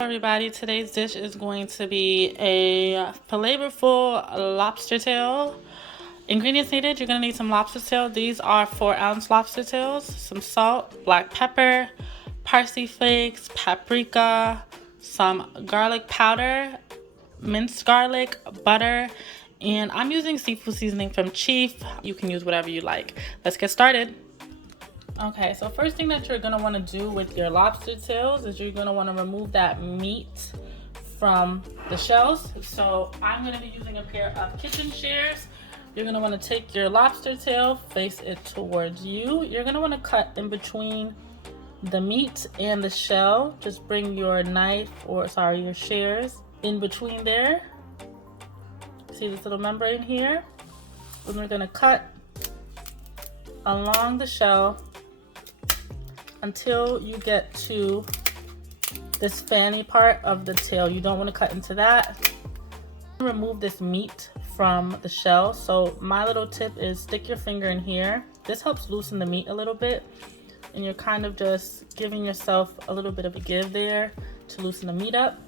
Everybody, today's dish is going to be a flavorful lobster tail. Ingredients needed: you're going to need some lobster tail. These are 4-ounce lobster tails, some salt, black pepper, parsley flakes, paprika, some garlic powder, minced garlic, butter, and I'm using seafood seasoning from Chief. You can use whatever you like. Let's get started. Okay, so first thing that you're gonna want to do with your lobster tails is you're gonna want to remove that meat from the shells. So I'm gonna be using a pair of kitchen shears. You're gonna want to take your lobster tail, face it towards you. You're gonna want to cut in between the meat and the shell. Just bring your knife, or sorry, your shears in between there. See this little membrane here? And we're gonna cut along the shell until you get to this fanny part of the tail. You don't want to cut into that. Remove this meat from the shell. So my little tip is stick your finger in here. This helps loosen the meat a little bit, and you're kind of just giving yourself a little bit of a give there to loosen the meat up.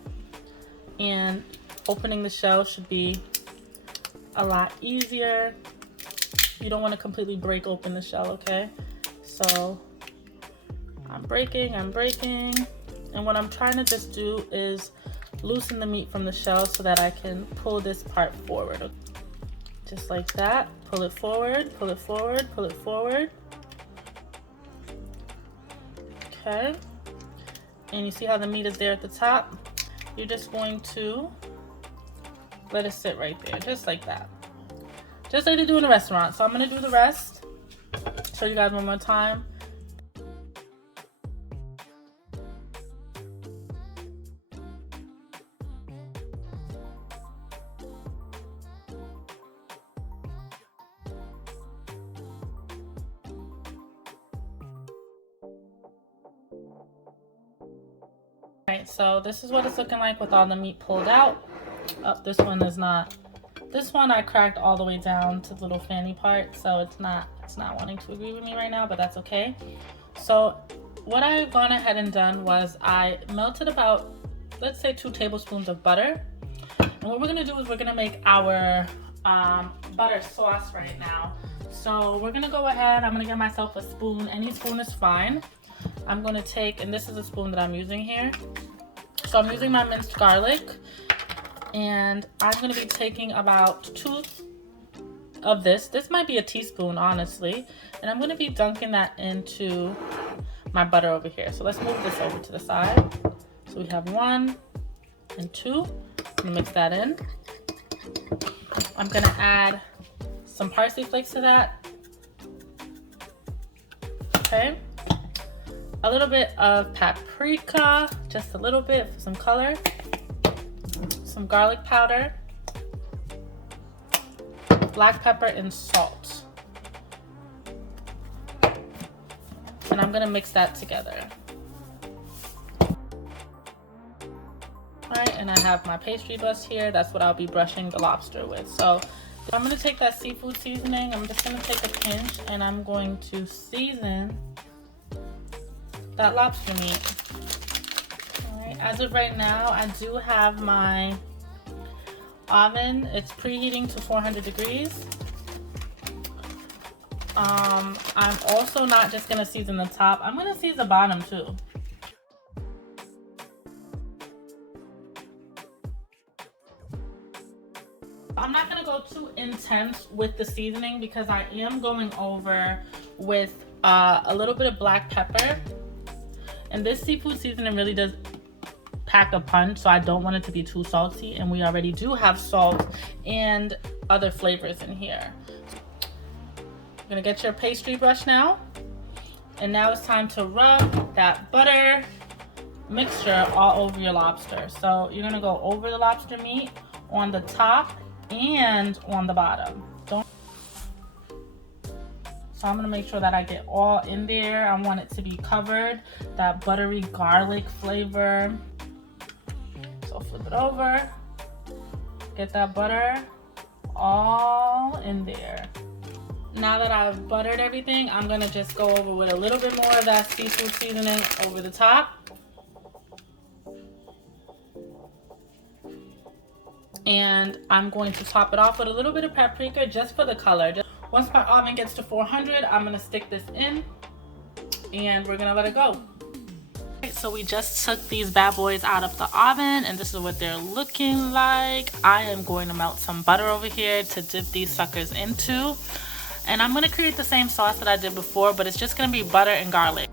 And opening the shell should be a lot easier. You don't want to completely break open the shell, okay? So I'm breaking, and what I'm trying to just do is loosen the meat from the shell so that I can pull this part forward. Just like that. Pull it forward, pull it forward, pull it forward. Okay. And you see how the meat is there at the top? You're just going to let it sit right there, just like that. Just like they do in a restaurant. So I'm gonna do the rest. Show you guys one more time. Alright, so this is what it's looking like with all the meat pulled out. Oh, this one is not. This one I cracked all the way down to the little fanny part, so it's not wanting to agree with me right now, but that's okay. So what I've gone ahead and done was I melted about, let's say, 2 tablespoons of butter. And what we're gonna do is we're gonna make our butter sauce right now. So we're gonna go ahead, I'm gonna get myself a spoon. Any spoon is fine. I'm gonna take, and this is a spoon that I'm using here. So I'm using my minced garlic, and I'm gonna be taking about 2 of this. This might be a teaspoon, honestly. And I'm gonna be dunking that into my butter over here. So let's move this over to the side. So we have 1 and 2. I'm gonna mix that in. I'm gonna add some parsley flakes to that. Okay. A little bit of paprika, just a little bit for some color. Some garlic powder, black pepper, and salt. And I'm gonna mix that together. Alright, and I have my pastry bus here. That's what I'll be brushing the lobster with. So I'm gonna take that seafood seasoning. I'm just gonna take a pinch, and I'm going to season that lobster meat. Alright, as of right now, I do have my oven. It's preheating to 400 degrees. I'm also not just gonna season the top. I'm gonna season the bottom too. I'm not gonna go too intense with the seasoning because I am going over with a little bit of black pepper. And this seafood seasoning really does pack a punch, so I don't want it to be too salty, and we already do have salt and other flavors in here. You're gonna get your pastry brush now, and now it's time to rub that butter mixture all over your lobster. So you're gonna go over the lobster meat on the top and on the bottom. So I'm gonna make sure that I get all in there. I want it to be covered, that buttery garlic flavor. So flip it over, get that butter all in there. Now that I've buttered everything, I'm gonna just go over with a little bit more of that seafood seasoning over the top. And I'm going to top it off with a little bit of paprika just for the color. Once my oven gets to 400, I'm gonna stick this in and we're gonna let it go. So we just took these bad boys out of the oven and this is what they're looking like. I am going to melt some butter over here to dip these suckers into. And I'm gonna create the same sauce that I did before, but it's just gonna be butter and garlic.